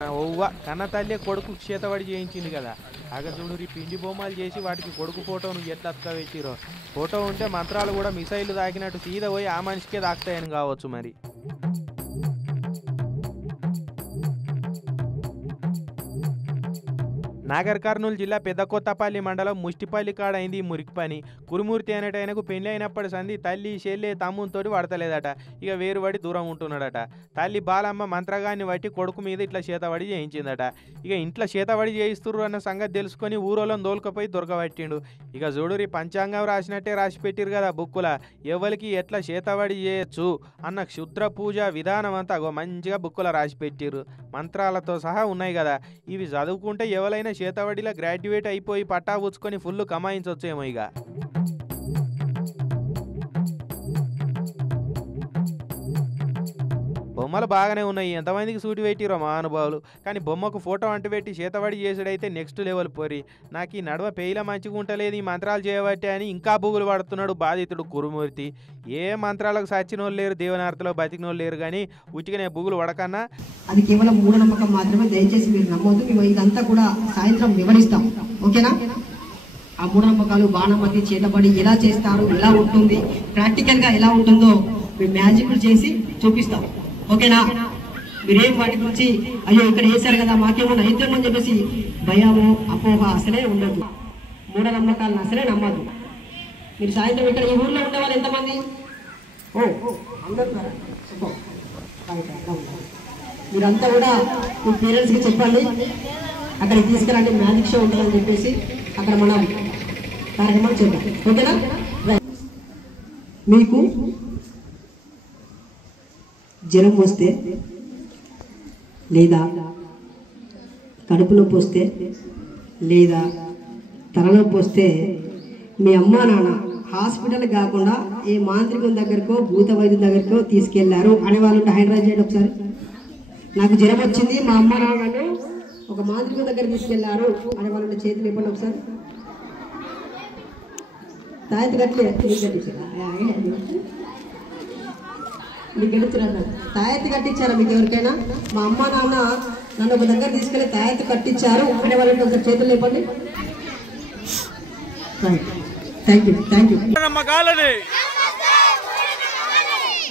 ఓవ్వ కన్న తల్లి కొడుకు చేతబడి చేయించింది కదా. చూడు పిండి బొమ్మలు చేసి వాటికి కొడుకు ఫోటో నువ్వు ఎట్లా అత్తుక పెట్టిరో. ఫోటో ఉంటే మంత్రాలు కూడా మిసైలు తాకినట్టు సీదా పోయి ఆ మనిషికే తాకుతాయని కావచ్చు మరి. నాగర్ కర్నూలు జిల్లా పెద్దకొత్తపల్లి మండలం ముష్టిపల్లి కాడ అయింది ఈ మురికి పని. కురుమూర్తి అనేటైనకు పెళ్లి అయినప్పటి సంది తల్లి చెల్లె తమ్మునితోటి పడతలేదట. ఇక వేరుపడి దూరం ఉంటున్నాడట. తల్లి బాలమ్మ మంత్రగాన్ని బట్టి కొడుకు మీద ఇట్లా చేతబడి చేయించిందట. ఇక ఇంట్లో చేతబడి చేయిస్తుర్రు అన్న సంగతి తెలుసుకొని ఊరోళ్ళని దోలుకపోయి దొరకబట్టిండు. ఇక చూడురి పంచాంగం రాసినట్టే రాసి పెట్టిరు కదా బుక్కుల. ఎవరికి ఎట్లా చేతబడి చేయొచ్చు అన్న క్షుద్ర పూజ విధానం అంతా మంచిగా బుక్కుల రాసి పెట్టిరు. మంత్రాలతో సహా ఉన్నాయి కదా. ఇవి చదువుకుంటే ఎవరైనా చేతబడిలో గ్రాడ్యుయేట్ అయిపోయి పట్టా పుచ్చుకొని ఫుల్ కమాయించవచ్చేమో. ఇక బొమ్మలు బాగానే ఉన్నాయి, ఎంతమందికి సూటి పెట్టిరో మహానుభావులు. కానీ బొమ్మకు ఫోటో అంటుపెట్టి చేతబడి చేసుడైతే నెక్స్ట్ లెవెల్ పోరి. నాకు ఈ నడవ పేయిల మంచిగా ఉంటలేదు ఈ మంత్రాలు చేయబట్టే అని ఇంకా బుగులు పడుతున్నాడు బాధితుడు కురుమూర్తి. ఏ మంత్రాలకు సచ్చినోళ్ళు లేరు, దేవనార్తలో బతికినోళ్ళు లేరు, కానీ ఉచికనే బుగులు పడకన్నా అది కేవలం మూఢనమ్మకం మాత్రమే. దయచేసి మీరు నమ్మొద్దు. మేము ఇదంతా కూడా సాయంత్రం వివరిస్తాం, ఓకేనా? ఆ మూఢనమ్మకాలు బాణమతి చేతబడి ఎలా చేస్తారు, ఎలా ఉంటుంది, ప్రాక్టికల్గా ఎలా ఉంటుందో మేము మ్యాజిక్లు చేసి చూపిస్తాం, ఓకేనా? మీరేం వాటి గురించి అయ్యో ఇక్కడ వేశారు కదా మాకేమన్నా అయితేమని చెప్పేసి భయము అపోహ అసలే ఉండదు. మూఢనమ్మకాలను అసలే నమ్మద్దు. మీరు సాయంత్రం ఇక్కడ ఈ ఊర్లో ఉండే వాళ్ళు ఎంతమంది? మీరంతా కూడా మీ పేరెంట్స్కి చెప్పండి, అక్కడికి తీసుకురండి, మ్యాజిక్ షో ఉంటుందని చెప్పేసి అక్కడ మనం కార్యక్రమాలు చేద్దాం, ఓకేనా? మీకు జ్వరం వస్తే లేదా కడుపు నొప్పి వస్తే లేదా తలనొప్పి వస్తే మీ అమ్మా నాన్న హాస్పిటల్ కాకుండా ఏ మాంత్రికుని దగ్గరకో భూత వైద్యుని దగ్గరకో తీసుకెళ్లారు అనేవాళ్ళు హైడ్రైజ్ చేయండి ఒకసారి. నాకు జ్వరం వచ్చింది, మా అమ్మ నాన్నను ఒక మాంత్రికుని దగ్గర తీసుకెళ్లారు అనేవాళ్ళు చేతులు ఇవ్వండి ఒకసారి. తాయెత్తు కట్టలేదు, మీకు గెలుచున్నారు. తాయెత్తు కట్టించారా మీకు ఎవరికైనా? మా అమ్మ నాన్న నన్ను ఒక దగ్గర తీసుకెళ్ళి తాయెత్తు కట్టించారు అనే వాళ్ళకి ఒకసారి చేతులు లేపండి. Thank you, thank you. నమ్మకాలని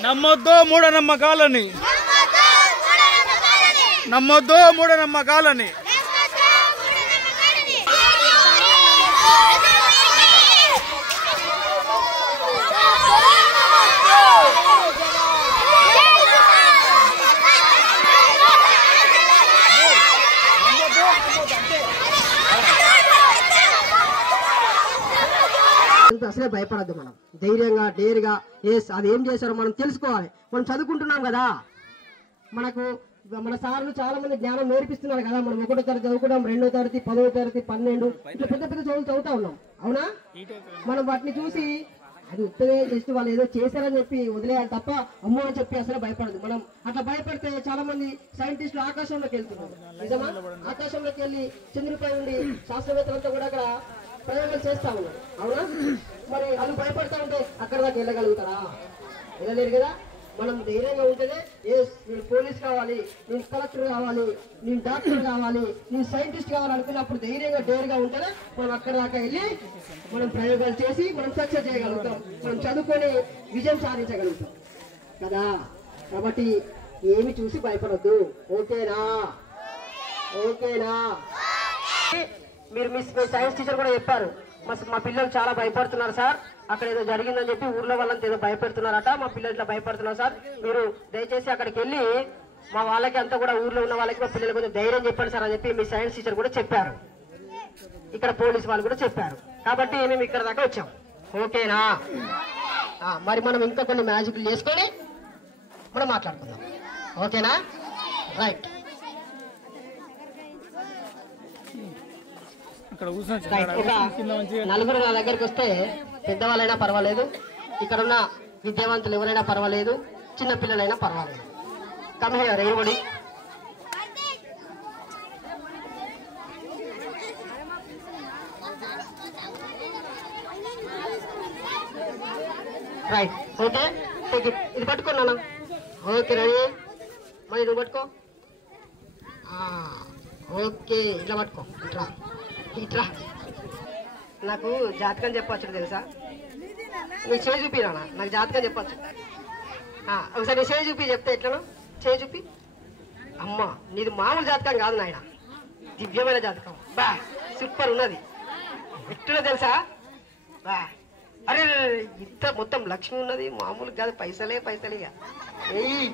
నమ్మొద్దు, మూఢనమ్మకాలని నమ్మొద్దు, మూఢనమ్మకాలని. అసలే భయపడద్దు. మనం ధైర్యంగా డేర్గా అది ఏం చేశారో మనం తెలుసుకోవాలి. మనం చదువుకుంటున్నాం కదా, మనకు మన సార్లు చాలా మంది జ్ఞానం నేర్పిస్తున్నారు కదా. మనం 1వ తరగతి చదువుకుంటాం, 2వ తరగతి, 10వ తరగతి, 12 ఇట్లా పెద్ద పెద్ద చదువులు చదువుతా ఉన్నాం, అవునా? మనం వాటిని చూసి అది ఉత్తరే జస్ట్ వాళ్ళు ఏదో చేశారని చెప్పి వదిలేయాలి తప్ప అమ్మో అని చెప్పి అసలు భయపడదు. మనం అట్లా భయపడితే చాలా మంది సైంటిస్టులు ఆకాశంలోకి వెళ్తున్నారు. నిజమా? ఆకాశంలోకి వెళ్ళి చంద్రుడిపై ఉండి శాస్త్రవేత్తలంతా కూడా అక్కడ ప్రయోగాలు చేస్తా ఉన్నారు, అవునా? మరి వాళ్ళు భయపడతా ఉంటే అక్కడ దాకా వెళ్ళగలుగుతారా? వెళ్ళలేరు కదా. మనం ధైర్యంగా ఉంటేనే నేను పోలీస్ కావాలి, నేను కలెక్టర్ కావాలి, నేను డాక్టర్ కావాలి, నేను సైంటిస్ట్ కావాలనుకున్నప్పుడు ధైర్యంగా డేర్గా ఉంటేనే మనం అక్కడ దాకా వెళ్ళి మనం ప్రయోగాలు చేసి మనం సక్సెస్ చేయగలుగుతాం, మనం చదువుకొని విజయం సాధించగలుగుతాం కదా. కాబట్టి ఏమి చూసి భయపడద్దు, ఓకేనా? ఓకేనా? మీరు మీ సైన్స్ టీచర్ కూడా చెప్పారు, మా పిల్లలు చాలా భయపడుతున్నారు సార్, అక్కడ ఏదో జరిగిందని చెప్పి ఊర్లో వాళ్ళంతా ఏదో భయపెడుతున్నారట, మా పిల్లలు ఇట్లా భయపడుతున్నారు సార్, మీరు దయచేసి అక్కడికి వెళ్ళి మా వాళ్ళకి అంతా కూడా ఊర్లో ఉన్న వాళ్ళకి మా పిల్లలు కొంచెం ధైర్యం చెప్పండి సార్ అని చెప్పి మీ సైన్స్ టీచర్ కూడా చెప్పారు. ఇక్కడ పోలీస్ వాళ్ళు కూడా చెప్పారు. కాబట్టి మేము ఇక్కడ దాకా వచ్చాం, ఓకేనా? మరి మనం ఇంకా కొన్ని మ్యాజిక్లు చేసుకొని మనం మాట్లాడుకుందాం, ఓకేనా? రైట్. నలుగురు నా దగ్గరికి వస్తే పెద్దవాళ్ళైనా పర్వాలేదు, ఇక్కడ ఉన్న విద్యావంతులు ఎవరైనా పర్వాలేదు, చిన్న పిల్లలైనా పర్వాలేదు. Come here everybody. Right, okay. ఇది పట్టుకున్నాను, ఓకే. రెడీ? మరి నువ్వు పట్టుకో. ఓకే, ఇట్లా పట్టుకో. ఇట్లా ఇట్లా. నాకు జాతకం చెప్పచ్చు తెలుసా? నీ చేయి చూపిరా, నాకు జాతకం చెప్పచ్చు. ఒకసారి నీ చేయి చూపి చెప్తే ఎట్లను? చేయి చూపి. అమ్మ, నీది మామూలు జాతకం కాదు నాయన, దివ్యమైన జాతకం. బా సూపర్ ఉన్నది. ఎట్లా తెలుసా? బా అరే ఇంత మొత్తం లక్ష్మి ఉన్నది, మామూలు కాదు. పైసలే ఇక. ఏయ్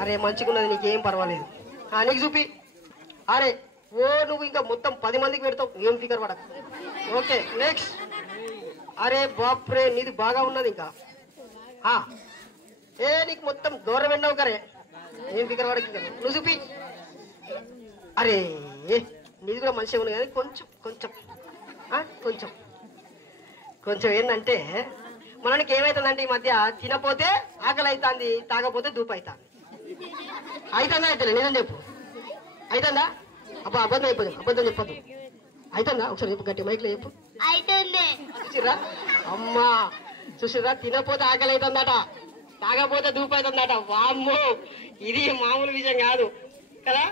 అరే మంచిగున్నది, నీకేం పర్వాలేదు. నీకు చూపి. అరే ఓ నువ్వు ఇంకా మొత్తం 10 మందికి పెడతావు, ఏం ఫికర్ పడక. Okay next. అరే బాప్రే, నీది బాగా ఉన్నది ఇంకా. నీకు మొత్తం గౌరవం కరే, ఏం ఫికర్ పడక. నువ్వు చూపి. అరే నీది కూడా మంచిగా ఉంది కానీ కొంచెం కొంచెం కొంచెం కొంచెం ఏంటంటే మనకి ఏమవుతుందంటే ఈ మధ్య తినపోతే ఆకలి అవుతుంది, తాగపోతే దూపు అవుతుంది. అవుతుందా? అయితే నిజం చెప్పు. అవుతుందా? అబ్బా అబద్ధం అయిపోతుంది, అబద్ధం చెప్పద్దు. అవుతుందా? ఒకసారి చెప్పు, గట్టి మైక్లో చెప్పు. చూసిరా అమ్మా, చూసిరా, తినపోతే ఆకలి అవుతుందట, తాగపోతే దూపు అవుతుందట. వామ్మో, ఇది మామూలు విషయం కాదు కదా.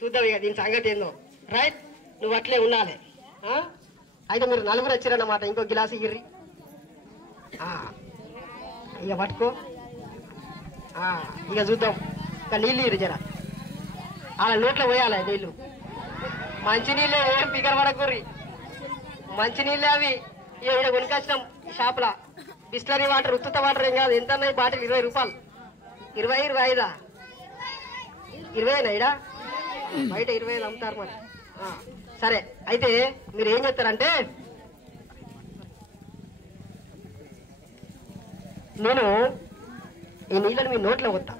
చూద్దాం ఇక దీని సంగతి ఏందో. రైట్, నువ్వు అట్లే ఉండాలి. అయితే మీరు 4 వచ్చారన్నమాట. ఇంకో గిలాసు ఇర్రి. ఇక పట్టుకో. ఇక చూద్దాం. ఇక నీళ్ళు ఇరు జర, అలా నోట్లో పోయాలి నీళ్ళు. మంచినీళ్ళే, ఏం పికర్ పడకూర్రి. మంచినీళ్ళే అవి. ఇక్కడ కొనుకొచ్చినాం షాప్లా. బిస్లరీ వాటర్, ఉత్తుత వాటర్ ఏం కాదు. ఎంత అన్నాయి బాటిల్? 20 రూపాయలు. 20, 25 20 ఇడా బయట 25 అమ్ముతారు మరి. సరే, అయితే మీరు ఏం చేస్తారంటే, నేను ఈ నీళ్ళని మీ నోట్లో వద్దా.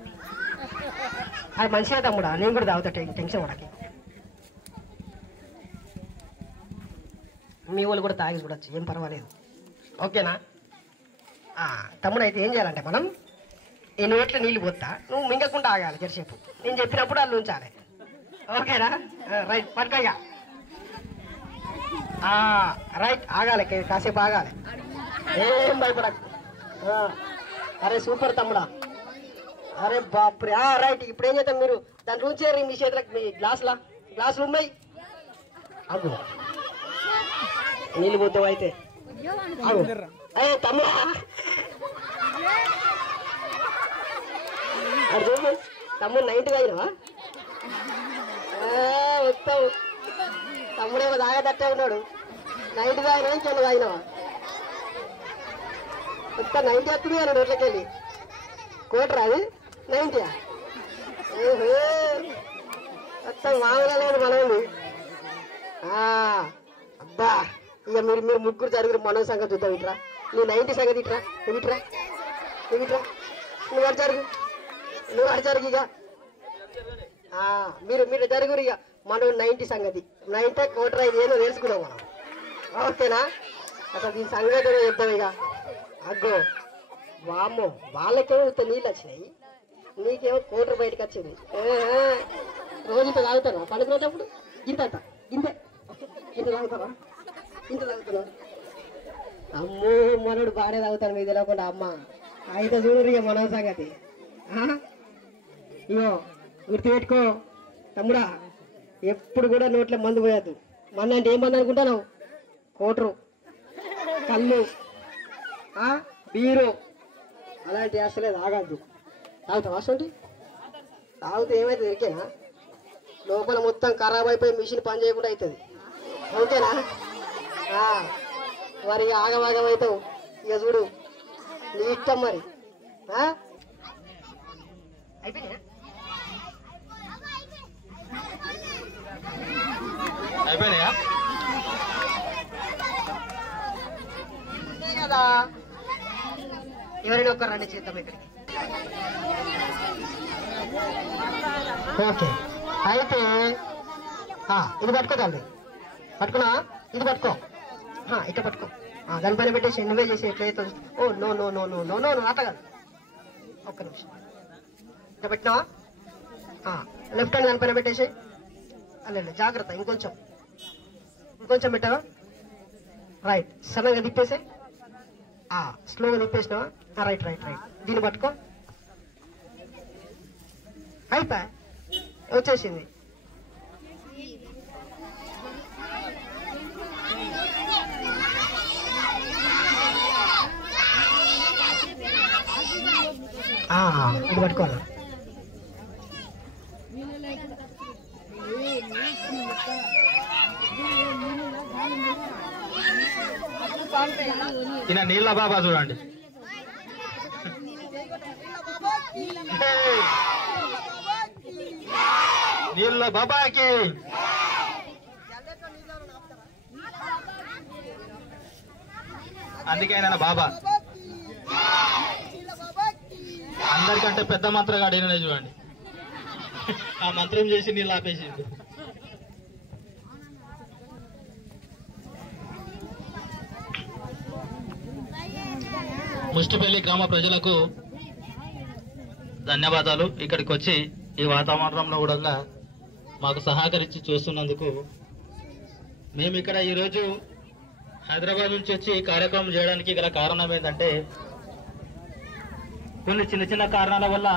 అది మంచిగా తమ్ముడా, నేను కూడా తాగుతా, టెన్షన్ పడకి. మీ వాళ్ళు కూడా తాగి చూడొచ్చు, ఏం పర్వాలేదు. ఓకేనా తమ్ముడు? అయితే ఏం చేయాలంటే, మనం ఈ నోట్లో నీళ్ళు పోతా, నువ్వు మింగకుండా ఆగాలి జరసేపు. నేను చెప్పినప్పుడు వాళ్ళు ఉంచాలి. ఓకేనా? రైట్, పట్టుకోగా. రైట్, ఆగాలి, కాసేపు ఆగాలి, ఏం భయపడకు. అరే సూపర్ తమ్ముడా. అరే బాప్రే. రైట్, ఇప్పుడు ఏం చేద్దాం, మీరు దాని రూచేరి మీ చేతులకు, మీ గ్లాసులు ఉన్నాయి. అగు నీళ్ళు పోతావు అయితే. అయ్యే తమ్ముడా, అది చూడు తమ్ముడు 90 తాగినవా? వస్తావు. తమ్ముడేమో తాగేటట్టే ఉన్నాడు. 90 తాగినా, ఇంకెన్ని తాగినవా? మొత్తం 90 వస్తుంది కానీ రోడ్లకి వెళ్ళి కోటరా అది 90. ఓహో, మొత్తం మామూలుగా లేదు మనల్ని. అబ్బా, ఇక మీరు ముగ్గురు జరుగురు మన సంగతి చూద్దాం. ఇట్రా, నువ్వు 90 సంగతి. ఇట్రా, నువ్వు ఇట్రా, నువ్వు అటు జరుగు. ఇక మీరు జరుగురు. ఇక మనం 90 సంగతి. 90 కోటరా, ఇది ఏదో తెలుసుకున్నాం మనం. ఓకేనా? అసలు దీని సంగతి చెప్తాం ఇక. అగ్గో వామ్మో, వాళ్ళకేమో ఇంత నీళ్ళు వచ్చినాయి, నీకేమో కోటర్ బయటకు వచ్చింది. రోజు ఇంత తాగుతాను పడుకునేటప్పుడు. ఇంత తాగుతావా? ఇంత తాగుతాను. అమ్మో, మనోడు బాగానే తాగుతాను మీకు తెలియకుండా. అమ్మ అయితే చూడు ఇక మన సంగతి. ఇగో గుర్తుపెట్టుకో తమ్ముడా, ఎప్పుడు కూడా నోట్లో మందు పోయద్దు. మందు అంటే ఏం మందు అనుకుంటాను? కోటరు, కళ్ళు, బీరు అలాంటి అసలే తాగద్దు. తాగుతావా? అసలు తాగితే ఏమైతే దొరికేనా, లోపల మొత్తం ఖరాబ్ అయిపోయి మిషన్ పని చేయకుండా అవుతుంది. ఓకేనా? మరి ఆగమాగం అవుతావు. ఇక చూడు నీ ఇష్టం మరి. అయిపోయినాయా కదా? ఎవరైనా ఒక్కరు రండి చేద్దాం ఇక్కడికి. ఓకే, అయితే ఇది పట్టుకోదండి. పట్టుకున్నా? ఇది పట్టుకో, ఇట్లా పట్టుకో. దానిపైన పెట్టేసి నువ్వే చేసి ఎట్లయితే. Oh no no no no no no no అట్లా కాదు. ఒక్క నిమిషం. ఇట్లా పెట్టినావా? లెఫ్ట్ హ్యాండ్ దానిపైన పెట్టేసి. అల్లె జాగ్రత్త, ఇంకొంచెం పెట్టావా? రైట్, సడన్గా తిప్పేసే. స్లోగా తిప్పేసినావా? రైట్. దీన్ని పట్టుకో. అయిపోయా. వచ్చేసింది. ఇది పట్టుకోవాలి. ఈయన నీళ్ళ బాబా చూడండి. నీళ్ళ బాబాకి అందుకే ఆయన బాబా. అందరికంటే పెద్ద మంత్రగాడు ఈయననే చూడండి. ఆ మంత్రం చేసి నీళ్ళు ఆపేసింది. ముష్టిపల్లి గ్రామ ప్రజలకు ధన్యవాదాలు. ఇక్కడికి వచ్చి ఈ వాతావరణంలో కూడా మాకు సహకరించి చూస్తున్నందుకు. మేము ఇక్కడ ఈరోజు హైదరాబాద్ నుంచి వచ్చి ఈ కార్యక్రమం చేయడానికి గల కారణం ఏంటంటే, కొన్ని చిన్న చిన్న కారణాల వల్ల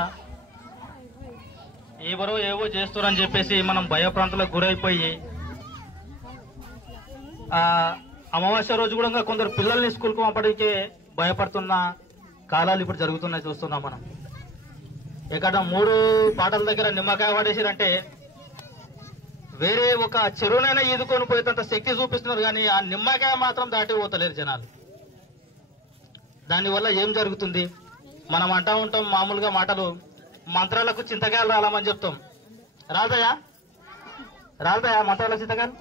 ఎవరో ఏవో చేస్తారని చెప్పేసి మనం భయప్రాంతాలకు గురైపోయి అమావాస్య రోజు కూడా కొందరు పిల్లల్ని స్కూల్కి పంపడానికే భయపడుతున్న కాలాలు ఇప్పుడు జరుగుతున్నాయి, చూస్తున్నాం మనం. ఇక్కడ 3 పాటల దగ్గర నిమ్మకాయ పడేసారంటే వేరే ఒక చెరువునైనా ఈదుకొని పోయేంత శక్తి చూపిస్తున్నారు, కానీ ఆ నిమ్మకాయ మాత్రం దాటి పోతలేరు జనాలు. దానివల్ల ఏం జరుగుతుంది? మనం అంటా ఉంటాం మామూలుగా మాటలు, మంత్రాలకు చింతకాయలు రాలమని చెప్తాం. రాదయా మంత్రాలకు చింతకాయలు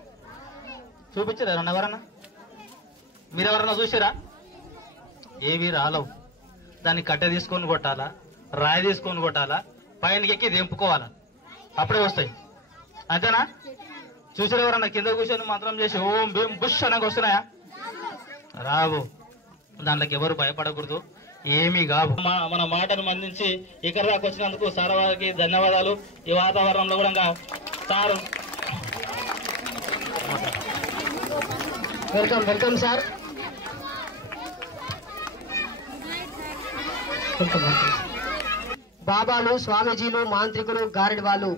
చూపించారు ఎవరన్నా? మీరెవరన్నా చూసారా? ఏవి రాలవు. దాన్ని కట్టె తీసుకొని కొట్టాలా, రాయి తీసుకొని కొట్టాలా, పైనకి ఎక్కి దింపుకోవాలా, అప్పుడే వస్తాయి. అంతేనా? చూసారు ఎవరన్నా? కింద కూర్చొని మంత్రం చేసి ఓం భీం బుష్ అనగా వస్తున్నాయా? రావు. దాంట్లోకి ఎవరు భయపడకూడదు, ఏమీ కావు. మన మాటను మందించి ఇక్కడ దాకా వచ్చినందుకు సార్ వారికి ధన్యవాదాలు. ఈ వాతావరణంలో కూడా సార్ వెల్కమ్ సార్. బాబాలు, స్వామీజీలు, మాంత్రికులు, గారెడి వాళ్ళు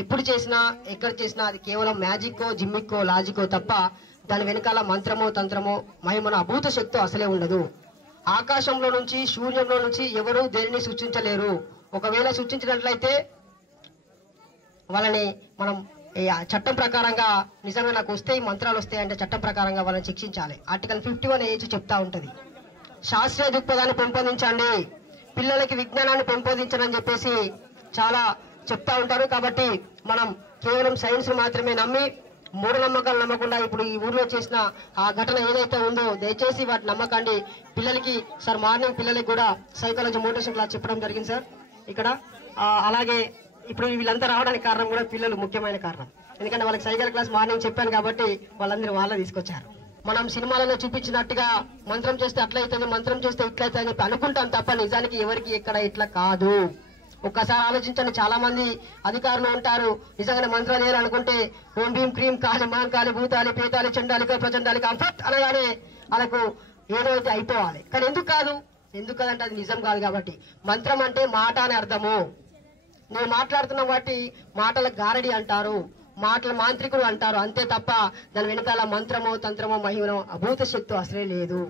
ఎప్పుడు చేసినా ఎక్కడ చేసినా అది కేవలం మ్యాజిక్కో, జిమ్మిక్కో, లాజికో తప్ప దాని వెనకాల మంత్రమో, తంత్రమో, మహిమనో, అభూత శక్తి అసలే ఉండదు. ఆకాశంలో నుంచి, శూన్యంలో నుంచి ఎవరూ దేనిని సృష్టించలేరు. ఒకవేళ సృష్టించినట్లయితే వాళ్ళని మనం చట్టం ప్రకారంగా నిజంగా నాకు వస్తాయి మంత్రాలు వస్తాయి అంటే చట్టం ప్రకారంగా వాళ్ళని శిక్షించాలి. ఆర్టికల్ 51 ఏజ్ చెప్తా ఉంటది. శాస్త్రీయ దృక్పథాన్ని పెంపొందించండి, పిల్లలకి విజ్ఞానాన్ని పెంపొందించని చెప్పేసి చాలా చెప్తా ఉంటారు. కాబట్టి మనం కేవలం సైన్స్ మాత్రమే నమ్మి మూఢనమ్మకాలు నమ్మకుండా ఇప్పుడు ఈ ఊర్లో చేసిన ఆ ఘటన ఏదైతే ఉందో దయచేసి వాటిని నమ్మకండి. పిల్లలకి సార్ మార్నింగ్ పిల్లలకి కూడా సైకాలజీ మోటివేషన్ క్లాస్ చెప్పడం జరిగింది సార్ ఇక్కడ. అలాగే ఇప్పుడు వీళ్ళంతా రావడానికి కారణం కూడా పిల్లలు ముఖ్యమైన కారణం. ఎందుకంటే వాళ్ళకి సైకిల్ క్లాస్ మార్నింగ్ చెప్పాను కాబట్టి వాళ్ళందరూ వాళ్ళే తీసుకొచ్చారు. మనం సినిమాలలో చూపించినట్టుగా మంత్రం చేస్తే అట్లయితుంది, మంత్రం చేస్తే ఇట్లయితే అని చెప్పి అనుకుంటాం తప్ప నిజానికి ఎవరికి ఎక్కడ ఇట్లా కాదు. ఒక్కసారి ఆలోచించండి. చాలా మంది అధికారులు ఉంటారు, నిజంగానే మంత్రాలు వేయాలనుకుంటే ఓం భీం క్రీం కాలి మాంకాలి భూతాలి పేతాలి చండాలిక ప్రచండాలిక అంఫట్ అనగానే వాళ్ళకు ఏదో అయితే అయిపోవాలి. కానీ ఎందుకు కాదు? ఎందుకు కాదంటే అది నిజం కాదు కాబట్టి. మంత్రం అంటే మాట అని అర్థము. నేను మాట్లాడుతున్న వాటి మాటల గారడి అంటారు, మాటల మాంత్రికులు అంటారు, అంతే తప్ప దాని వెనకాల మంత్రమో, తంత్రమో, మహిమనో, అభూత శక్తి అసలే లేదు.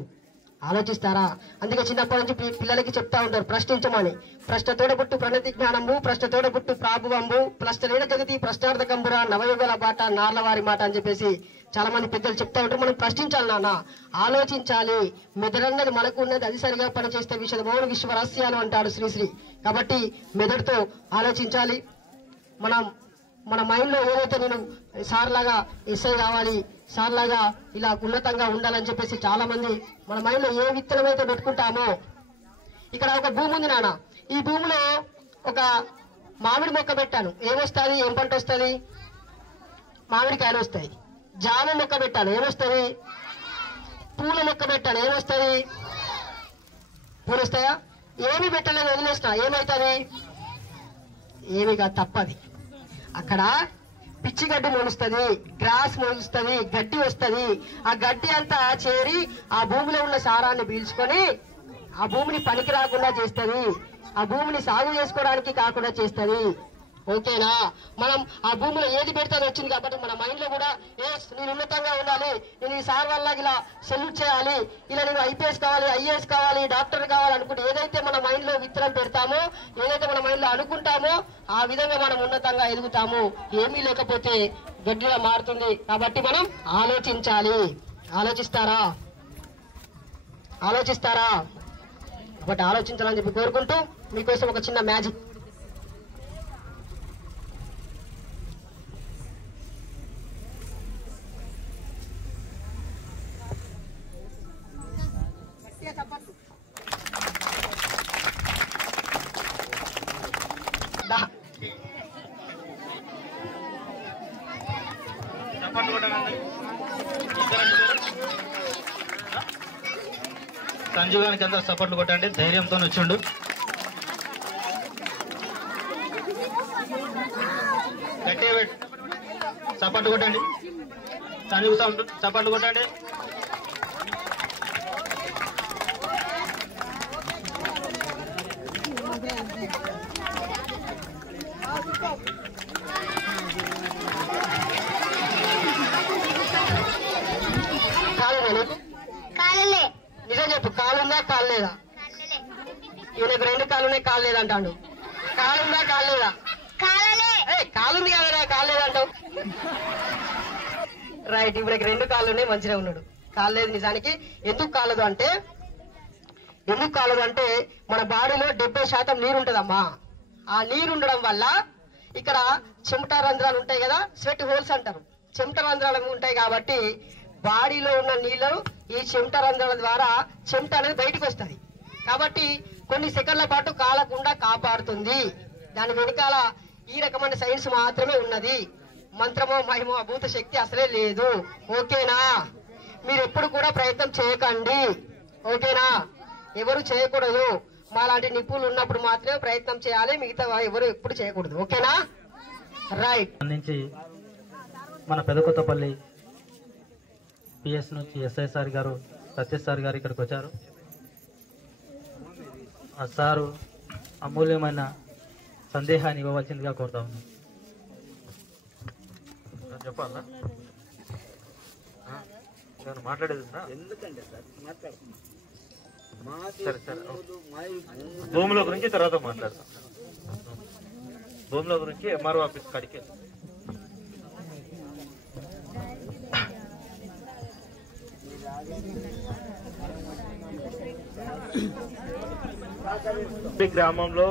ఆలోచిస్తారా? అందుకే చిన్నప్పటి నుంచి పిల్లలకి చెప్తా ఉంటారు ప్రశ్నించమని. ప్రశ్న తోడబుట్టు ప్రణతి జ్ఞానము, ప్రశ్న తోడబుట్టు ప్రాభువంబు, ప్రశ్న లేన జగతి ప్రశ్నార్థకంబుర నవయుగల బాట నార్లవారి మాట అని చెప్పేసి చాలా మంది పెద్దలు చెప్తా ఉంటారు. మనం ప్రశ్నించాలి నాన్న, ఆలోచించాలి. మెదడన్నది మనకు ఉన్నది, అది సరిగా పనిచేస్తే విషయ మౌన విశ్వరహస్యాలు అంటాడు శ్రీశ్రీ. కాబట్టి మెదడుతో ఆలోచించాలి. మన మైండ్ లో ఏదైతే నేను సార్ లాగా ఎస్ఐ కావాలి, సార్ లాగా ఇలా ఉన్నతంగా ఉండాలని చెప్పేసి చాలా మంది మన మైండ్ లో ఏ విత్తనం అయితే పెట్టుకుంటామో. ఇక్కడ ఒక భూమి ఉంది నాన్న, ఈ భూమిలో ఒక మామిడి మొక్క పెట్టాను, ఏమొస్తుంది? ఏం పంట వస్తుంది? మామిడికాయలు వస్తాయి. జామ మొక్క పెట్టాను, ఏమొస్తుంది? పూల మొక్క పెట్టాను, ఏమొస్తుంది? పూలు వస్తాయా? ఏమి పెట్టలేదు, వదిలేసిన ఏమవుతుంది? ఏమిగా తప్పది. అక్కడ పిచ్చిగడ్డి మొలుస్తుంది, గ్రాస్ మొలుస్తుంది, గడ్డి వస్తుంది. ఆ గడ్డి అంతా చేరి ఆ భూమిలో ఉన్న సారాన్ని పీల్చుకొని ఆ భూమిని పనికి రాకుండా చేస్తుంది, ఆ భూమిని సాగు చేసుకోవడానికి కాకుండా చేస్తుంది. ఓకేనా? మనం ఆ భూమిలో ఏది పెడితే అది వచ్చింది కాబట్టి మన మైండ్ లో కూడా నేను ఉన్నతంగా ఉండాలి, నేను ఈ సార్ వల్ల ఇలా సెల్యూట్ చేయాలి, ఇలా నేను ఐపీఎస్ కావాలి, ఐఏఎస్ కావాలి, డాక్టర్ కావాలి అనుకుంటే ఏదైతే మన మైండ్ లో విత్తనం పెడతామో, ఏదైతే మన మైండ్ లో అనుకుంటామో ఆ విధంగా మనం ఉన్నతంగా ఎదుగుతాము. ఏమీ లేకపోతే గడ్డిగా మారుతుంది. కాబట్టి మనం ఆలోచించాలి. ఆలోచిస్తారా? కాబట్టి ఆలోచించాలని చెప్పి కోరుకుంటూ మీకోసం ఒక చిన్న మ్యాజిక్. సంజు గారికి అందరూ సపోర్ట్లు కొట్టండి, ధైర్యంతో వచ్చిండు. గట్టిగా సపోర్ట్లు కొట్టండి, సంజు సపోర్ట్లు కొట్టండి. నిజం చెప్పు, కాలుందా కాలు లేదా? ఈయనకు 2 కాలున్నాయి, కాలు లేదంటాడు. కాలుందా కాలు లేదా? కాలుంది కదా, కాలు లేదంటావు. రైట్, ఇప్పుడు 2 కాళ్ళు ఉన్నాయి, మంచిగా ఉన్నాడు. కాలు లేదు నిజానికి. ఎందుకు కాలదు అంటే మన బాడీలో 70% నీరు ఉంటదమ్మా. ఆ నీరు ఉండడం వల్ల ఇక్కడ చెమట రంధ్రాలు ఉంటాయి కదా, స్వెట్ హోల్స్ అంటారు. చెమట రంధ్రాలు ఉంటాయి కాబట్టి బాడీలో ఉన్న నీళ్లు ఈ చెమట రంధ్రాల ద్వారా చెమట అనేది బయటకు వస్తుంది. కాబట్టి కొన్ని సెకండ్ల పాటు కాలకుండా కాపాడుతుంది. దాని వెనకాల ఈ రకమైన సైన్స్ మాత్రమే ఉన్నది. మంత్రమో మహిమో అభూత శక్తి అసలే లేదు. ఓకేనా? మీరు ఎప్పుడు కూడా ప్రయత్నం చేయకండి. ఓకేనా? ఎవరు చేయకూడదు. మాలాంటి నిపుణులు ఉన్నప్పుడు మాత్రమే ప్రయత్నం చేయాలి, మిగతా ఎవరు ఎప్పుడు చేయకూడదు. ఓకేనా? రైట్. నుంచి మన పెదకొత్తపల్లి పిఎస్ నుంచి ఎస్ఐ సార్ గారు, సత్య సార్ గారు ఇక్కడికి వచ్చారు. ఆ సారు అమూల్యమైన సందేహాన్ని ఇవ్వవలసిందిగా కోరుతా ఉన్నాం. చెప్పాలా? మాట్లాడేది ఎందుకండి సార్? సరే సరే, భూముల గురించి తర్వాత మాట్లాడతాం. భూముల గురించి ఎంఆర్ఓ ఆఫీస్ కాడికి గ్రామంలో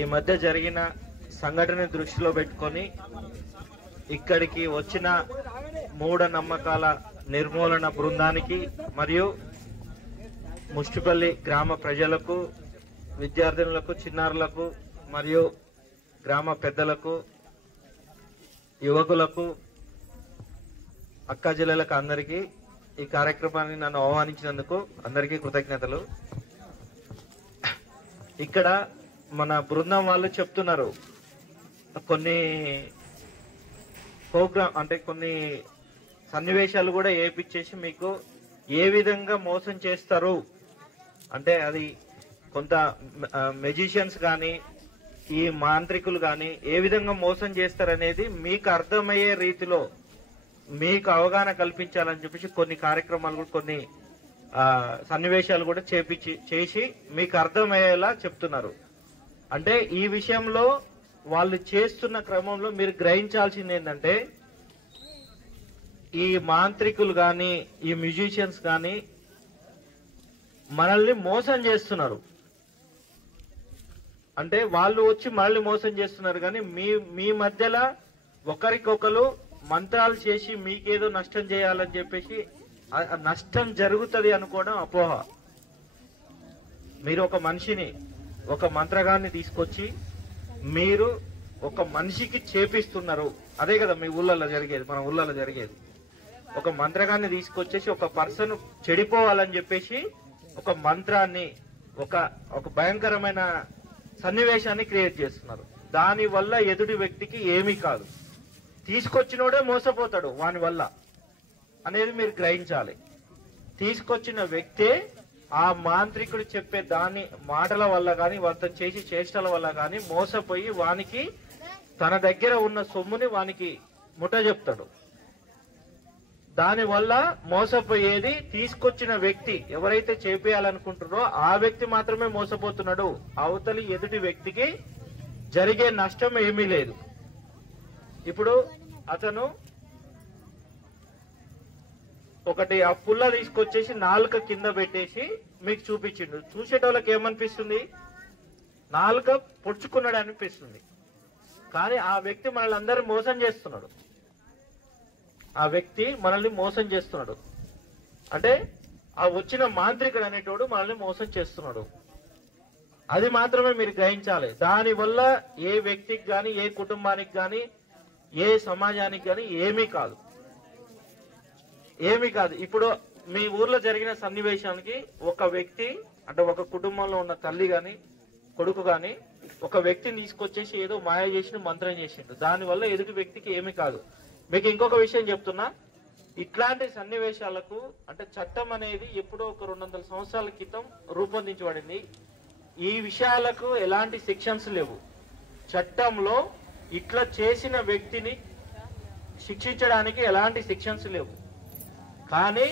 ఈ మధ్య జరిగిన సంఘటన దృష్టిలో పెట్టుకొని ఇక్కడికి వచ్చిన మూఢనమ్మకాల నిర్మూలన బృందానికి మరియు ముష్టిపల్లి గ్రామ ప్రజలకు, విద్యార్థినులకు, చిన్నారులకు మరియు గ్రామ పెద్దలకు, యువకులకు, అక్క జిల్లాలకు అందరికీ ఈ కార్యక్రమాన్ని నన్ను ఆహ్వానించినందుకు అందరికీ కృతజ్ఞతలు. ఇక్కడ మన బృందం వాళ్ళు చెప్తున్నారు, కొన్ని ప్రోగ్రామ్ అంటే కొన్ని సన్నివేశాలు కూడా ఏపిచ్చేసి మీకు ఏ విధంగా మోసం చేస్తారు అంటే అది కొంత మెజిషియన్స్ కానీ ఈ మాంత్రికులు కానీ ఏ విధంగా మోసం చేస్తారనేది మీకు అర్థమయ్యే రీతిలో మీకు అవగాహన కల్పించాలని చెప్పేసి కొన్ని కార్యక్రమాలు కూడా కొన్ని సన్నివేశాలు కూడా చేసి మీకు అర్థమయ్యేలా చెప్తున్నారు. అంటే ఈ విషయంలో వాళ్ళు చేస్తున్న క్రమంలో మీరు గ్రహించాల్సింది ఏంటంటే ఈ మాంత్రికులు కానీ ఈ మ్యూజిషియన్స్ కానీ మనల్ని మోసం చేస్తున్నారు. అంటే వాళ్ళు వచ్చి మనల్ని మోసం చేస్తున్నారు కానీ మీ మధ్యలో ఒకరికొకరు మంత్రాలు చేసి మీకేదో నష్టం చేయాలని చెప్పేసి నష్టం జరుగుతుంది అనుకోవడం అపోహ. మీరు ఒక మనిషిని, ఒక మంత్రగాన్ని తీసుకొచ్చి మీరు ఒక మనిషికి చేపిస్తున్నారు. అదే కదా మీ ఊళ్ళలో జరిగేది, మన ఊళ్ళలో జరిగేది. ఒక మంత్రగాన్ని తీసుకొచ్చేసి ఒక పర్సన్ చెడిపోవాలని చెప్పేసి ఒక మంత్రాన్ని, ఒక భయంకరమైన సన్నివేశాన్ని క్రియేట్ చేస్తున్నారు. దాని వల్ల ఎదుటి వ్యక్తికి ఏమీ కాదు, తీసుకొచ్చినోడే మోసపోతాడు వాని వల్ల అనేది మీరు గ్రహించాలి. తీసుకొచ్చిన వ్యక్తే ఆ మాంత్రికుడు చెప్పే దాని మాటల వల్ల గాని అతను చేసి చేష్టల వల్ల గాని మోసపోయి వానికి తన దగ్గర ఉన్న సొమ్ముని వానికి ముఠ చెప్తాడు. దానివల్ల మోసపోయేది తీసుకొచ్చిన వ్యక్తి, ఎవరైతే చేపేయాలనుకుంటున్నారో ఆ వ్యక్తి మాత్రమే మోసపోతున్నాడు. అవతలి ఎదుటి వ్యక్తికి జరిగే నష్టం ఏమీ లేదు. ఇప్పుడు అతను ఒకటి ఆ పుల్ల తీసుకొచ్చేసి నాలుక కింద పెట్టేసి మీకు చూపించిండు. చూసేటోళ్ళకి ఏమనిపిస్తుంది? నాలుక పొడుచుకున్నాడు అనిపిస్తుంది. కానీ ఆ వ్యక్తి మనల్ని అందరూ మోసం చేస్తున్నాడు. ఆ వ్యక్తి మనల్ని మోసం చేస్తున్నాడు. అంటే ఆ వచ్చిన మాంత్రికుడు అనేటోడు మనల్ని మోసం చేస్తున్నాడు. అది మాత్రమే మీరు గ్రహించాలి. దానివల్ల ఏ వ్యక్తికి గాని, ఏ కుటుంబానికి గాని, ఏ సమాజానికి గాని ఏమీ కాదు. ఇప్పుడు మీ ఊర్లో జరిగిన సన్నివేశానికి ఒక వ్యక్తి, అంటే ఒక కుటుంబంలో ఉన్న తల్లి గాని కొడుకు గాని ఒక వ్యక్తిని తీసుకొచ్చేసి ఏదో మాయ చేసిన మంత్రం చేసిండు. దానివల్ల ఎదుటి వ్యక్తికి ఏమీ కాదు. మీకు ఇంకొక విషయం చెప్తున్నా, ఇట్లాంటి సన్నివేశాలకు అంటే చట్టం అనేది ఎప్పుడో ఒక 200 సంవత్సరాల క్రితం రూపొందించబడింది. ఈ విషయాలకు ఎలాంటి సెక్షన్స్ లేవు. చట్టంలో ఇట్లా చేసిన వ్యక్తిని శిక్షించడానికి ఎలాంటి సెక్షన్స్ లేవు. కానీ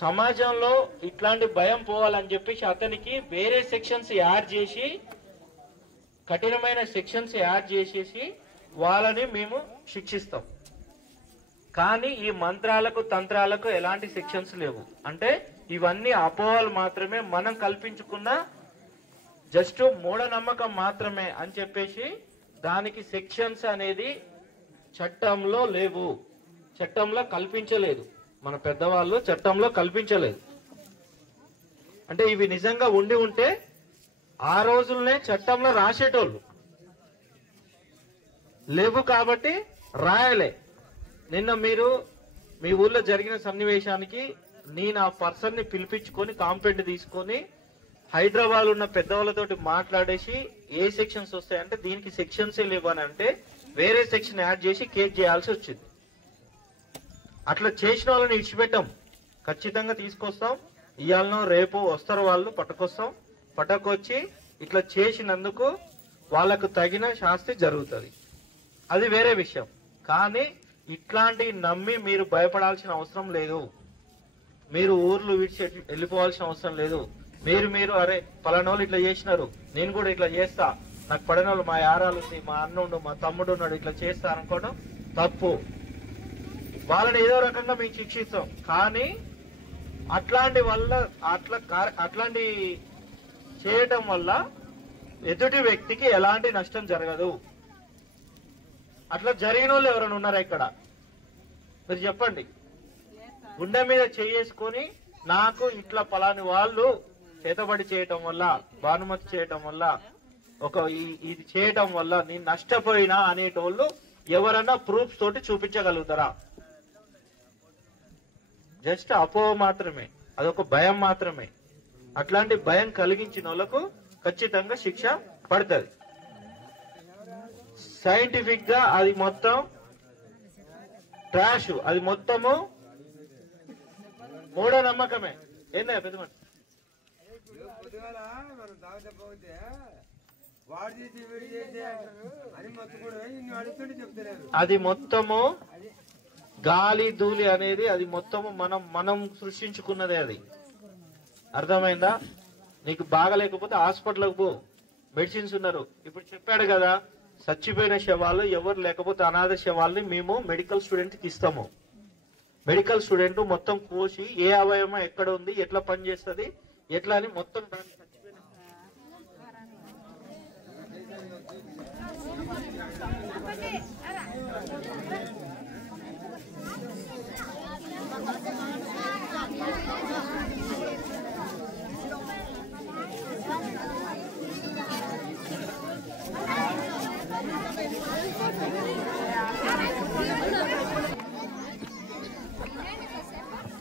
సమాజంలో ఇట్లాంటి భయం పోవాలని చెప్పేసి అతనికి వేరే సెక్షన్స్ యాడ్ చేసి, కఠినమైన సెక్షన్స్ యాడ్ చేసేసి వాళ్ళని మేము శిక్షిస్తాం. కానీ ఈ మంత్రాలకు తంత్రాలకు ఎలాంటి సెక్షన్స్ లేవు. అంటే ఇవన్నీ అపోహలు మాత్రమే, మనం కల్పించుకున్న జస్ట్ మూఢనమ్మకం మాత్రమే అని చెప్పేసి దానికి సెక్షన్స్ అనేది చట్టంలో లేవు, చట్టంలో కల్పించలేదు. మన పెద్దవాళ్ళు చట్టంలో కల్పించలేదు. అంటే ఇవి నిజంగా ఉండి ఉంటే ఆ రోజుల్నే చట్టంలో రాసేటోళ్ళు లేవు కాబట్టి రాయలే. నిన్న మీరు మీ ఊర్లో జరిగిన సన్నివేశానికి నేను ఆ పర్సన్ ని పిలిపించుకొని కాంప్లైంట్ తీసుకొని హైదరాబాద్ ఉన్న పెద్దవాళ్ళతోటి మాట్లాడేసి ఏ సెక్షన్స్ వస్తాయంటే దీనికి సెక్షన్స్ లేవు అని అంటే వేరే సెక్షన్ యాడ్ చేసి కేసు చేయాల్సి వచ్చింది. అట్లా చేసిన వాళ్ళని ఇచ్చిపెట్టాం, ఖచ్చితంగా తీసుకొస్తాం. ఇవాళనో రేపు వస్తారు వాళ్ళు, పట్టుకొస్తాం. పట్టుకొచ్చి ఇట్లా చేసినందుకు వాళ్ళకు తగిన శాస్తి జరుగుతుంది. అది వేరే విషయం. కానీ ఇట్లాంటి నమ్మి మీరు భయపడాల్సిన అవసరం లేదు. మీరు ఊర్లు విడిచి వెళ్ళిపోవాల్సిన అవసరం లేదు. మీరు అరే పలానోళ్ళు ఇట్లా చేసినారు, నేను కూడా ఇట్లా చేస్తా, నాకు పడినోళ్ళు మా యారాలు ఉంది, మా అన్నుండు, మా తమ్ముడు ఉన్నాడు, ఇట్లా చేస్తా అనుకోవడం తప్పు. వాళ్ళని ఏదో రకంగా మేము శిక్షిస్తాం. కానీ అట్లాంటి చేయటం వల్ల ఎదుటి వ్యక్తికి ఎలాంటి నష్టం జరగదు. అట్లా జరిగిన వాళ్ళు ఎవరైనా ఉన్నారా ఇక్కడ? మీరు చెప్పండి. గుండె మీద చేసుకొని నాకు ఇట్లా పలాని వాళ్ళు చేతబడి చేయటం వల్ల, భానుమతి చేయటం వల్ల, ఇది చేయటం వల్ల నేను నష్టపోయినా అనేటోళ్ళు ఎవరన్నా ప్రూఫ్స్ తోటి చూపించగలుగుతారా? జస్ట్ అపోహ మాత్రమే, అదొక భయం మాత్రమే. అట్లాంటి భయం కలిగించిన వాళ్ళకు ఖచ్చితంగా శిక్ష పడుతుంది. సైంటిఫిక్ గా అది మొత్తం ట్రాష్, అది మొత్తము మూఢనమ్మకమే. ఏందా పెద్ద అది మొత్తము గాలి ధూళి అనేది అది మొత్తము మనం సృష్టించుకున్నదే. అది అర్థమైందా? నీకు బాగలేకపోతే హాస్పిటల్కి పో, మెడిసిన్స్ ఉన్నారు. ఇప్పుడు చెప్పాడు కదా, చచ్చిపోయిన శవాలు ఎవరు లేకపోతే అనాథ శవాల్ని మేము మెడికల్ స్టూడెంట్ కి ఇస్తాము. మెడికల్ స్టూడెంట్ మొత్తం కోసి ఏ అవయవం ఎక్కడ ఉంది, ఎట్లా పనిచేస్తుంది, ఎట్లా అని మొత్తం దాన్ని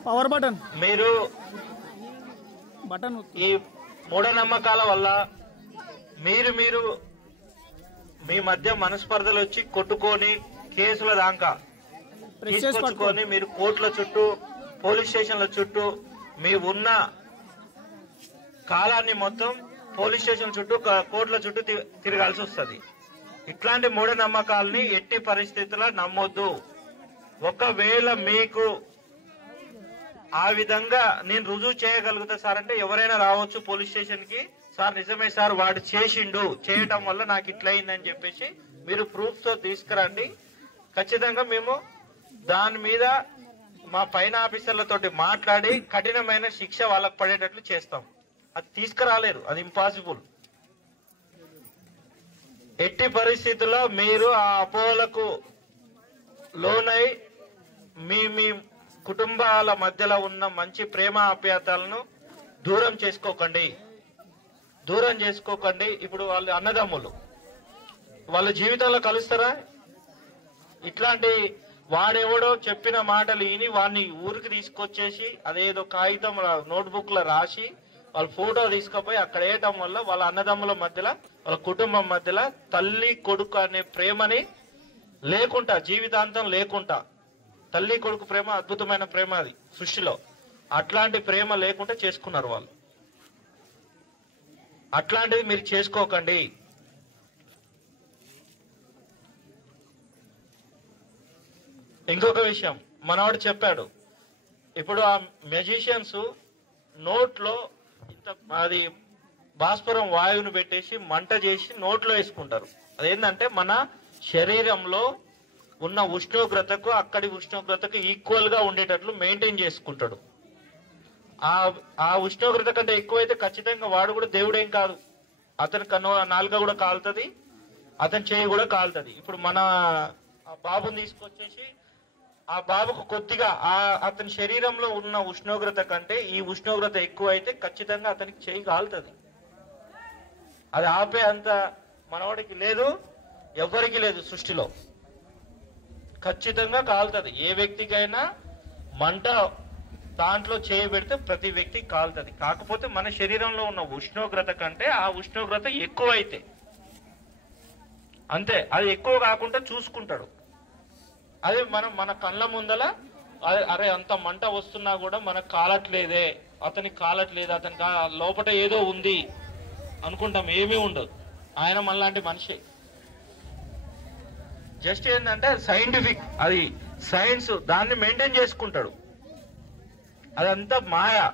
పవర్ బటన్ మీరు బటన్ ఈ మూఢనమ్మకాల వల్ల మీరు మీ మధ్య మనస్పర్ధలు వచ్చి కొట్టుకొని కేసుల దాకా తీసుకొచ్చుకొని మీరు కోర్టుల చుట్టూ, పోలీస్ స్టేషన్ల చుట్టూ మీ ఉన్న కాలాన్ని మొత్తం పోలీస్ స్టేషన్ చుట్టూ కోర్టుల చుట్టూ తిరగాల్సి వస్తుంది. ఇట్లాంటి మూఢనమ్మకాలని ఎట్టి పరిస్థితుల్లో నమ్మొద్దు. ఒకవేళ మీకు ఆ విధంగా నేను రుజువు చేయగలుగుతా సార్ అంటే ఎవరైనా రావచ్చు పోలీస్ స్టేషన్ కి, సార్ నిజమే సార్ వాడు చేసిండు, చేయటం వల్ల నాకు ఇట్లా అయిందని చెప్పేసి మీరు ప్రూఫ్ తో తీసుకురండి. ఖచ్చితంగా మేము దాని మీద మా పైన ఆఫీసర్లతోటి మాట్లాడి కఠినమైన శిక్ష వాళ్ళకు పడేటట్లు చేస్తాం. అది తీసుకురాలేరు, అది ఇంపాసిబుల్. ఎట్టి పరిస్థితుల్లో మీరు ఆ అపోహలకు లోనై మీ కుటుంబాల మధ్యలో ఉన్న మంచి ప్రేమ ఆప్యాయతలను దూరం చేసుకోకండి. ఇప్పుడు వాళ్ళు అన్నదమ్ములు వాళ్ళ జీవితంలో కలుస్తారా? ఇట్లాంటి వాడెవడో చెప్పిన మాటలు విని వాడిని ఊరికి తీసుకొచ్చేసి అదేదో కాగితం నోట్బుక్ లో రాసి వాళ్ళ ఫోటో తీసుకుపోయి అక్కడ వేయటం వల్ల వాళ్ళ అన్నదమ్ముల మధ్యలో వాళ్ళ కుటుంబం మధ్యలో తల్లి కొడుకు అనే ప్రేమని లేకుండా, జీవితాంతం లేకుండా, తల్లి కొడుకు ప్రేమ అద్భుతమైన ప్రేమ అది సృష్టిలో, అట్లాంటి ప్రేమ లేకుండా చేసుకున్నారు వాళ్ళు. అట్లాంటిది మీరు చేసుకోకండి. ఇంకొక విషయం మనవాడు చెప్పాడు, ఇప్పుడు ఆ మెజిషియన్స్ నోట్లో అది భాస్వరం వాయువును పెట్టేసి మంట చేసి నోట్లో వేసుకుంటారు. అదేంటంటే మన శరీరంలో ఉన్న ఉష్ణోగ్రతకు అక్కడి ఉష్ణోగ్రతకు ఈక్వల్ గా ఉండేటట్లు మెయింటైన్ చేసుకుంటాడు. ఆ ఉష్ణోగ్రత కంటే ఎక్కువైతే ఖచ్చితంగా వాడు కూడా దేవుడేం కాదు, అతని నాలుక కూడా కాలుతుంది, అతని చేయి కూడా కాలుతుంది. ఇప్పుడు మన బాబుని తీసుకొచ్చేసి ఆ బాబుకు కొద్దిగా అతని శరీరంలో ఉన్న ఉష్ణోగ్రత కంటే ఈ ఉష్ణోగ్రత ఎక్కువ అయితే ఖచ్చితంగా అతనికి చేయి కాలుతుంది. అది ఆపే అంత మనవాడికి లేదు, ఎవరికి లేదు సృష్టిలో. ఖచ్చితంగా కాలుతుంది. ఏ వ్యక్తికైనా మంట దాంట్లో చేయి పెడితే ప్రతి వ్యక్తికి కాలుతుంది. కాకపోతే మన శరీరంలో ఉన్న ఉష్ణోగ్రత కంటే ఆ ఉష్ణోగ్రత ఎక్కువ అయితే అంతే, అది ఎక్కువ కాకుండా చూసుకుంటాడు. అదే మన కళ్ళ ముందల అరే అంత మంట వస్తున్నా కూడా మనకు కాలట్లేదే, అతనికి కాలట్లేదు, అతనికి లోపల ఏదో ఉంది అనుకుంటాం. ఏమీ ఉండదు, ఆయన మనలాంటి మనిషి. జస్ట్ ఏంటంటే సైంటిఫిక్, అది సైన్స్ దాన్ని మెయింటైన్ చేసుకుంటాడు. అదంతా మాయా.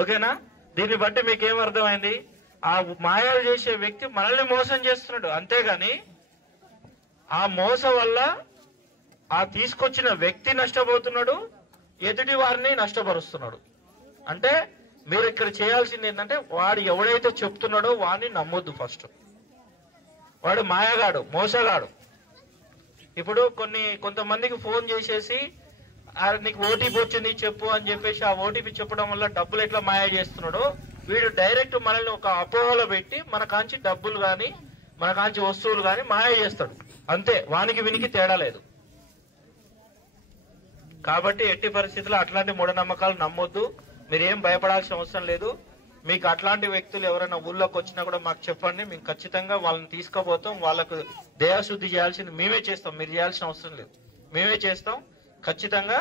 ఓకేనా? దీన్ని బట్టి మీకేం అర్థమైంది? ఆ మాయాలు చేసే వ్యక్తి మనల్ని మోసం చేస్తున్నాడు, అంతేగాని ఆ మోసం వల్ల ఆ తీసుకొచ్చిన వ్యక్తి నష్టపోతున్నాడు, ఎదుటి వారిని నష్టపరుస్తున్నాడు. అంటే మీరు ఇక్కడ చేయాల్సింది ఏంటంటే వాడు ఎవడైతే చెప్తున్నాడో వాడిని నమ్మొద్దు. ఫస్ట్ వాడు మాయగాడు, మోసగాడు. ఇప్పుడు కొంతమందికి ఫోన్ చేసేసి నీకు ఓటీపీ వచ్చింది చెప్పు అని చెప్పేసి ఆ ఓటీపీ చెప్పడం వల్ల డబ్బులు ఎట్లా మాయ చేస్తున్నాడో వీడు డైరెక్ట్ మనల్ని ఒక అపోహలో పెట్టి మన కాంచి డబ్బులు కానీ మన కాంచి వస్తువులు కానీ మాయ చేస్తాడు. అంతే, వానికి వినికి తేడా లేదు. కాబట్టి ఎట్టి పరిస్థితుల్లో అట్లాంటి మూఢనమ్మకాలు నమ్మొద్దు. మీరేం భయపడాల్సిన అవసరం లేదు. మీకు అట్లాంటి వ్యక్తులు ఎవరైనా ఊళ్ళోకి వచ్చినా కూడా మాకు చెప్పండి, మేము ఖచ్చితంగా వాళ్ళని తీసుకుపోతాం. వాళ్ళకు దేహశుద్ధి చేయాల్సింది మేమే చేస్తాం, మీరు చేయాల్సిన అవసరం లేదు, మేమే చేస్తాం. ఖచ్చితంగా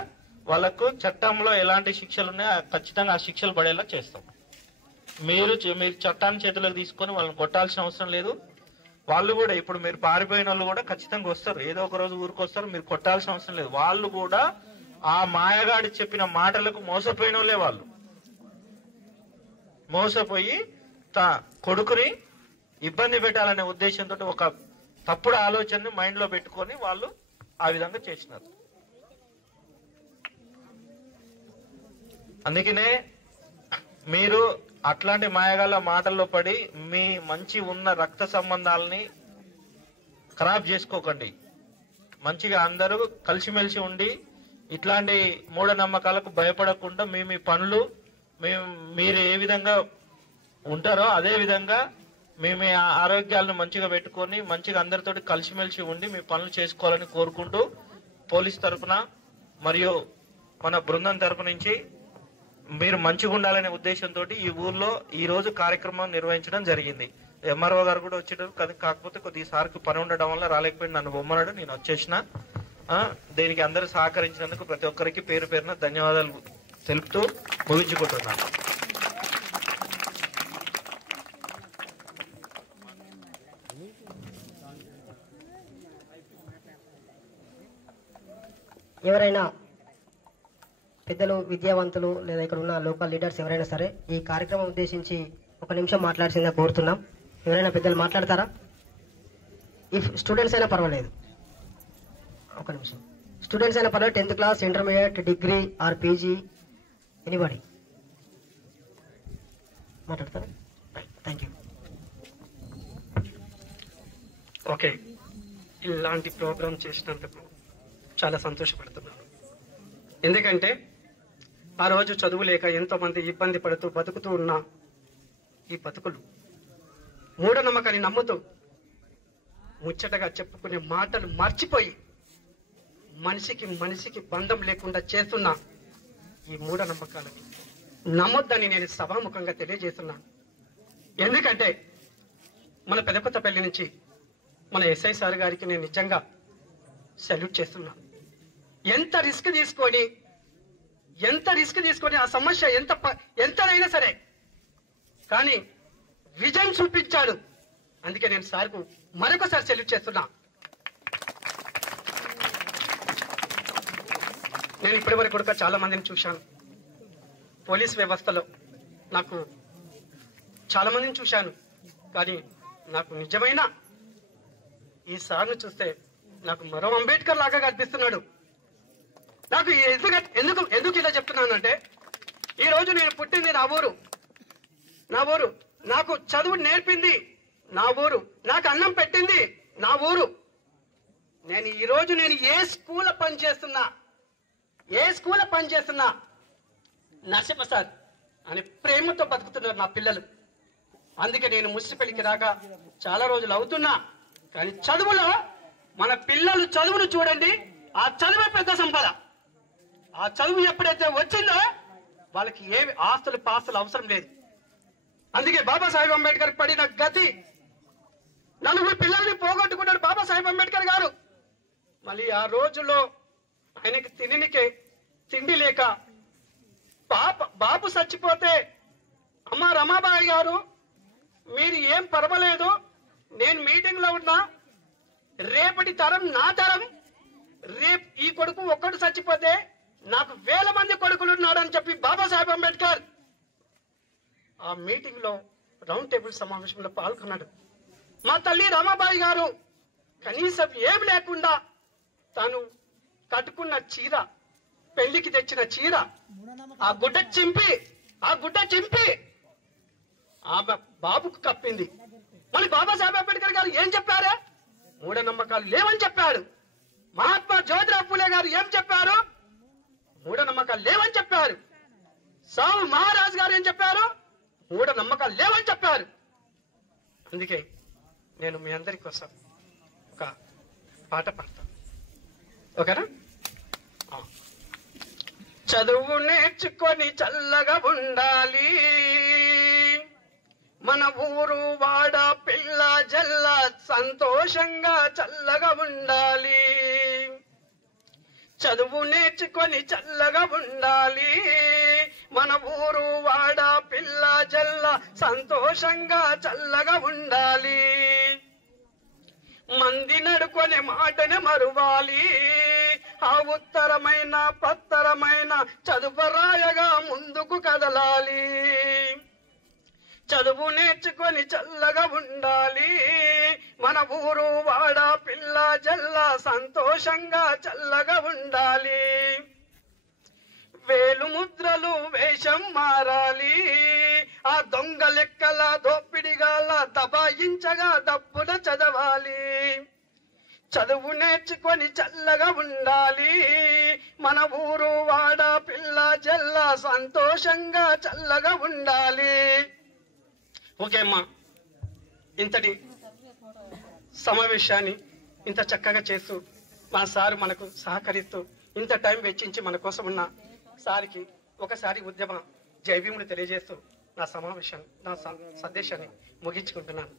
వాళ్ళకు చట్టంలో ఎలాంటి శిక్షలు ఉన్నాయో ఖచ్చితంగా ఆ శిక్షలు పడేలా చేస్తాం. మీరు చట్టాన్ని చేతులకు తీసుకొని వాళ్ళని కొట్టాల్సిన అవసరం లేదు. వాళ్ళు కూడా ఇప్పుడు మీరు పారిపోయిన వాళ్ళు కూడా ఖచ్చితంగా వస్తారు, ఏదో ఒక రోజు ఊరికి వస్తారు, మీరు కొట్టాల్సిన అవసరం లేదు. వాళ్ళు కూడా ఆ మాయగాడి చెప్పిన మాటలకు మోసపోయిన వాళ్ళే. వాళ్ళు మోసపోయి కొడుకుని ఇబ్బంది పెట్టాలనే ఉద్దేశంతో ఒక తప్పుడు ఆలోచనని మైండ్ లో పెట్టుకొని వాళ్ళు ఆ విధంగా చేసినారు. అందుకనే మీరు అట్లాంటి మాయగాళ్ళ మాటల్లో పడి మీ మంచి ఉన్న రక్త సంబంధాలని ఖరాబ్ చేసుకోకండి. మంచిగా అందరూ కలిసిమెలిసి ఉండి ఇట్లాంటి మూఢనమ్మకాలకు భయపడకుండా మీ పనులు మీరు ఏ విధంగా ఉంటారో అదే విధంగా మీ ఆరోగ్యాలను మంచిగా పెట్టుకొని మంచిగా అందరితోటి కలిసిమెలిసి ఉండి మీ పనులు చేసుకోవాలని కోరుకుంటూ పోలీస్ తరఫున మరియు మన బృందం తరఫు నుంచి మీరు మంచిగా ఉండాలనే ఉద్దేశంతో ఈ ఊర్లో ఈ రోజు కార్యక్రమం నిర్వహించడం జరిగింది. ఎంఆర్ఓ గారు కూడా వచ్చేటారు, కాకపోతే కొద్దిసారికి పని ఉండడం వల్ల రాలేకపోయి నన్ను బొమ్మన్నాడు, నేను వచ్చేసిన. దీనికి అందరూ సహకరించినందుకు ప్రతి ఒక్కరికి పేరు పేరున ధన్యవాదాలు తెలుపుతూ ముగించుకుంటున్నాను. ఎవరైనా పెద్దలు, విద్యావంతులు లేదా ఇక్కడ ఉన్న లోకల్ లీడర్స్ ఎవరైనా సరే ఈ కార్యక్రమం ఉద్దేశించి ఒక నిమిషం మాట్లాడాల్సిందిగా కోరుతున్నాం. ఎవరైనా పెద్దలు మాట్లాడతారా? ఇఫ్ స్టూడెంట్స్ అయినా పర్వాలేదు, ఒక నిమిషం. స్టూడెంట్స్ అయినా పర్వాలేదు, 10th class, intermediate, degree or PG, anybody మాట్లాడతారా? Thank you. ఓకే, ఇలాంటి ప్రోగ్రామ్ చేసినందుకు చాలా సంతోషపడుతున్నాను. ఎందుకంటే ఆ రోజు చదువు లేక ఎంతోమంది ఇబ్బంది పడుతూ బతుకుతూ ఉన్న ఈ బతుకులు మూఢనమ్మకాన్ని నమ్ముతూ ముచ్చటగా చెప్పుకునే మాటలు మర్చిపోయి మనిషికి బంధం లేకుండా చేస్తున్న ఈ మూఢనమ్మకాలని నమ్మొద్దని నేను సభాముఖంగా తెలియజేస్తున్నాను. ఎందుకంటే మన పెదకొత్తపల్లి నుంచి మన ఎస్ఐ సార్ గారికి నేను నిజంగా సెల్యూట్ చేస్తున్నాను. ఎంత రిస్క్ తీసుకొని ఆ సమస్య ఎంతనైనా సరే కానీ విజయం చూపించాడు. అందుకే నేను సార్కు మరొకసారి సెల్యూట్ చేస్తున్నా. నేను ఇప్పటి వరకు కూడా చాలా మందిని చూశాను పోలీస్ వ్యవస్థలో, నాకు చాలా మందిని చూశాను. కానీ నాకు నిజమైన ఈ సార్ను చూస్తే నాకు మరో అంబేద్కర్ లాగా కనిపిస్తున్నాడు. నాకు ఎందుకు ఇలా చెప్తున్నానంటే, ఈ రోజు నేను పుట్టింది నా ఊరు, నాకు చదువు నేర్పింది నా ఊరు, నాకు అన్నం పెట్టింది నా ఊరు. ఈ రోజు నేను ఏ స్కూల్ పనిచేస్తున్నా నరసింహసార్ అని ప్రేమతో బతుకుతున్నారు నా పిల్లలు. అందుకే నేను మున్సిపల్లికి రాక చాలా రోజులు అవుతున్నా. కానీ చదువులో మన పిల్లలు చదువును చూడండి, ఆ చదువే పెద్ద సంపద. ఆ చదువు ఎప్పుడైతే వచ్చిందో వాళ్ళకి ఏ ఆస్తులు పాస్తులు అవసరం లేదు. అందుకే బాబాసాహెబ్ అంబేద్కర్ పడిన గతి, 4 పిల్లల్ని పోగొట్టుకున్నాడు బాబాసాహెబ్ అంబేద్కర్ గారు. మళ్ళీ ఆ రోజుల్లో ఆయనకి తిండి లేక బాబు చచ్చిపోతే, అమ్మ రమాబాయి గారు మీరు ఏం పర్వాలేదు, నేను మీటింగ్ లో ఉన్నా, రేపటి తరం నా తరం, రేపు ఈ కొడుకు ఒక్కడు చచ్చిపోతే నాకు 1000 మంది కొడుకులు ఉన్నాడని చెప్పి బాబాసాహెబ్ అంబేద్కర్ ఆ మీటింగ్ లో రౌండ్ టేబుల్ సమావేశంలో పాల్గొన్నాడు. మా తల్లి రమాబాయి గారు కనీసం ఏం లేకుండా తాను కట్టుకున్న చీర, పెళ్లికి తెచ్చిన చీర, ఆ గుడ్డ చింపి ఆమె బాబుకు కప్పింది. మరి బాబాసాహెబ్ అంబేద్కర్ గారు ఏం చెప్పారు? మూఢనమ్మకాలు లేవని చెప్పాడు. మహాత్మా జ్యోతిరావు ఫులే గారు ఏం చెప్పారు? మూఢనమ్మకాలు లేవని చెప్పారు. సావు మహారాజ్ గారు ఏం చెప్పారు? మూఢనమ్మకాలు లేవని చెప్పారు. అందుకే నేను మీ అందరి కోసం ఒక పాట పాడతాను, ఓకేనా? చదువు నేర్చుకొని చల్లగా ఉండాలి, మన ఊరు వాడ పిల్ల జల్ల సంతోషంగా చల్లగా ఉండాలి. చదువు నేర్చుకొని చల్లగా ఉండాలి, మన ఊరు వాడ పిల్ల జల్ల సంతోషంగా చల్లగా ఉండాలి. మంది నడుకొని మాటనే మరువాలి, ఆ ఉత్తరమైన పత్తరమైన చదువు రాయగా ముందుకు కదలాలి. చదువు నేర్చుకొని చల్లగా ఉండాలి, మన ఊరు వాడ పిల్ల జల్ల సంతోషంగా చల్లగా ఉండాలి. వేలు ముద్రలు వేషం మారాలి, ఆ దొంగ లెక్కల దోపిడిగాల దబాయించగా డబ్బున చదవాలి. చదువు నేర్చుకొని చల్లగా ఉండాలి, మన ఊరు వాడ పిల్ల జల్ల సంతోషంగా చల్లగా ఉండాలి. ఓకే అమ్మా, ఇంతటి సమావేశాన్ని ఇంత చక్కగా చేస్తూ మా సారు మనకు సహకరిస్తూ ఇంత టైం వెచ్చించి మన కోసం ఉన్న సారికి ఒకసారి ఉద్యమ జైభీములు తెలియజేస్తూ నా సందేశాన్ని ముగించుకుంటున్నాను.